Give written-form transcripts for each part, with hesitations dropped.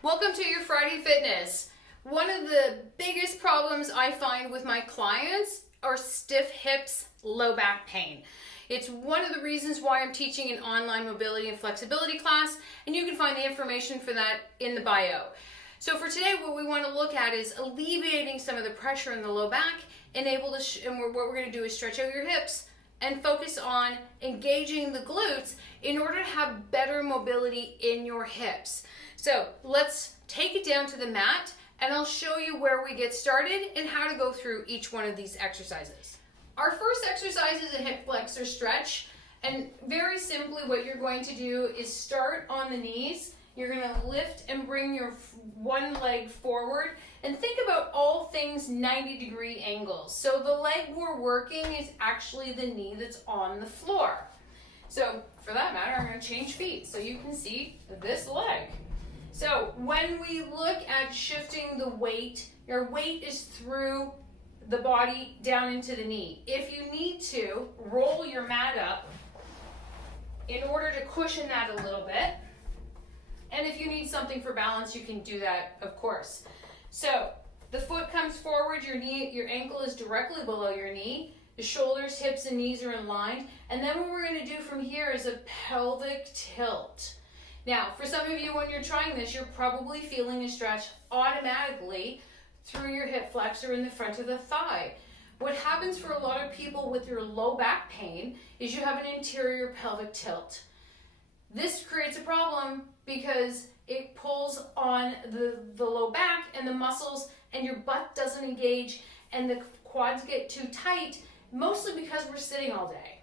Welcome to your Friday Fitness. One of the biggest problems I find with my clients are stiff hips, low back pain. It's one of the reasons why I'm teaching an online mobility and flexibility class, and you can find the information for that in the bio. So for today, what we want to look at is alleviating some of the pressure in the low back, and what we're going to do is stretch out your hips and focus on engaging the glutes in order to have better mobility in your hips. So let's take it down to the mat and I'll show you where we get started and how to go through each one of these exercises. Our first exercise is a hip flexor stretch, and very simply what you're going to do is start on the knees. You're going to lift and bring your one leg forward and think about all things 90-degree angles. So the leg we're working is actually the knee that's on the floor. So for that matter, I'm going to change feet so you can see this leg. So when we look at shifting the weight, your weight is through the body down into the knee. If you need to, roll your mat up in order to cushion that a little bit. And if you need something for balance, you can do that, of course. So the foot comes forward, your ankle is directly below your knee. The shoulders, hips, and knees are in line. And then what we're going to do from here is a pelvic tilt. Now, for some of you, when you're trying this, you're probably feeling a stretch automatically through your hip flexor in the front of the thigh. What happens for a lot of people with your low back pain is you have an interior pelvic tilt. This creates a problem because it pulls on the low back and the muscles, and your butt doesn't engage and the quads get too tight, mostly because we're sitting all day.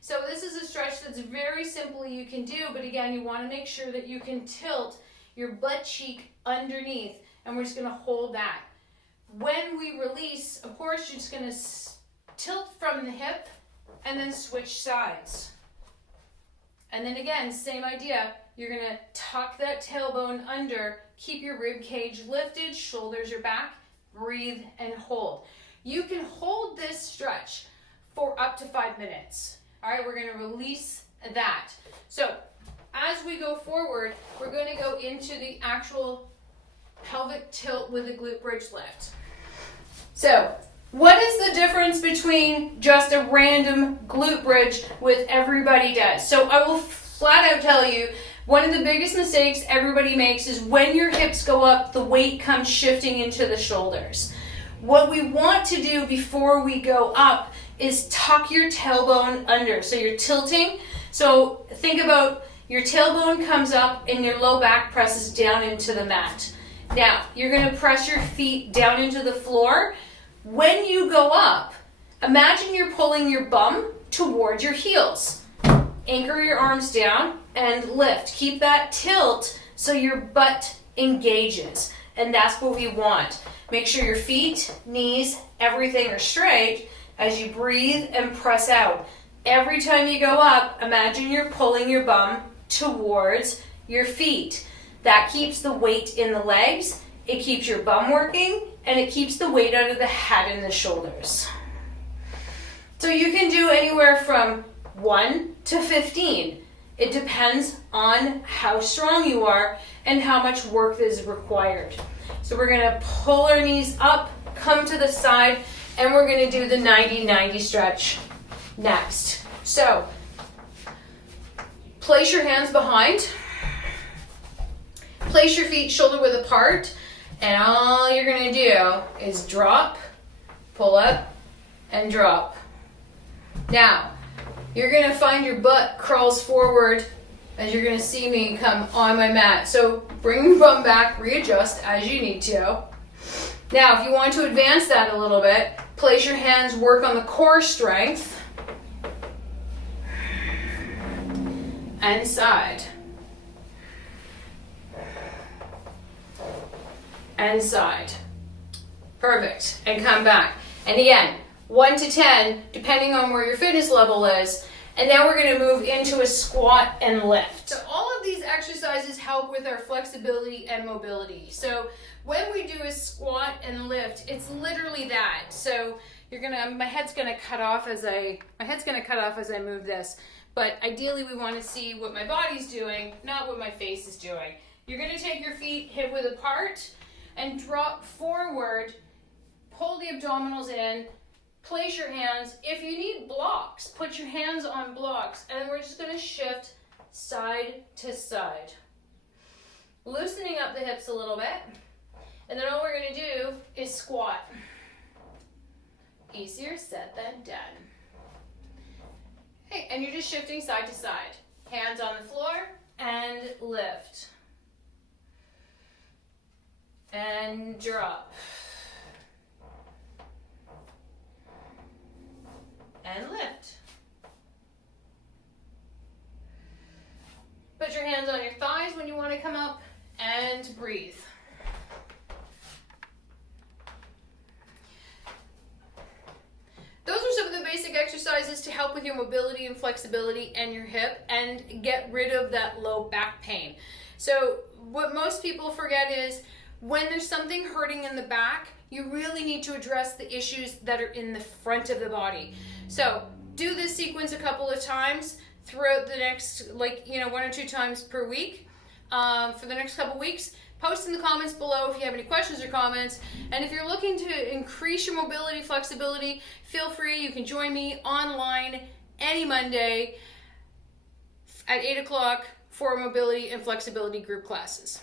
So this is a stretch that's very simple you can do, but again, you want to make sure that you can tilt your butt cheek underneath, and we're just going to hold that. When we release, of course, you're just going to tilt from the hip and then switch sides. And then again, same idea. You're going to tuck that tailbone under, keep your rib cage lifted, shoulders are back, breathe and hold. You can hold this stretch for up to 5 minutes. All right, we're going to release that. So as we go forward, we're going to go into the actual pelvic tilt with a glute bridge lift. So what is the difference between just a random glute bridge with everybody does? So I will flat out tell you, one of the biggest mistakes everybody makes is when your hips go up, the weight comes shifting into the shoulders. What we want to do before we go up is tuck your tailbone under. So you're tilting. So think about your tailbone comes up and your low back presses down into the mat. Now, you're going to press your feet down into the floor. When you go up, imagine you're pulling your bum towards your heels. Anchor your arms down and lift. Keep that tilt so your butt engages. And that's what we want. Make sure your feet, knees, everything are straight as you breathe and press out. Every time you go up, imagine you're pulling your bum towards your feet. That keeps the weight in the legs, it keeps your bum working, and it keeps the weight out of the head and the shoulders. So you can do anywhere from 1 to 15. It depends on how strong you are and how much work is required. So we're going to pull our knees up, come to the side, and we're going to do the 90-90 stretch next. So place your hands behind. Place your feet shoulder width apart, and all you're going to do is drop, pull up, and drop. Now, you're going to find your butt crawls forward as you're going to see me come on my mat. So bring your bum back, readjust as you need to. Now, if you want to advance that a little bit, place your hands, work on the core strength, and side. And side. Perfect. And come back. And again, 1 to 10, depending on where your fitness level is. And now we're going to move into a squat and lift. So all of these exercises help with our flexibility and mobility. So when we do a squat and lift, it's literally that. So my head's gonna cut off as I move this. But ideally we want to see what my body's doing, not what my face is doing. You're going to take your feet hip width apart and drop forward. Pull the abdominals in. Place your hands. If you need blocks, put your hands on blocks. And then we're just going to shift side to side. Loosening up the hips a little bit. And then all we're going to do is squat. Easier said than done. Okay, and you're just shifting side to side. Hands on the floor and lift. And drop. And lift. Put your hands on your thighs when you want to come up and breathe. Those are some of the basic exercises to help with your mobility and flexibility and your hip and get rid of that low back pain. So what most people forget is when there's something hurting in the back, you really need to address the issues that are in the front of the body. So do this sequence a couple of times throughout the next, 1 or 2 times per week for the next couple weeks. Post in the comments below if you have any questions or comments. And if you're looking to increase your mobility, flexibility, feel free. You can join me online any Monday at 8 o'clock for mobility and flexibility group classes.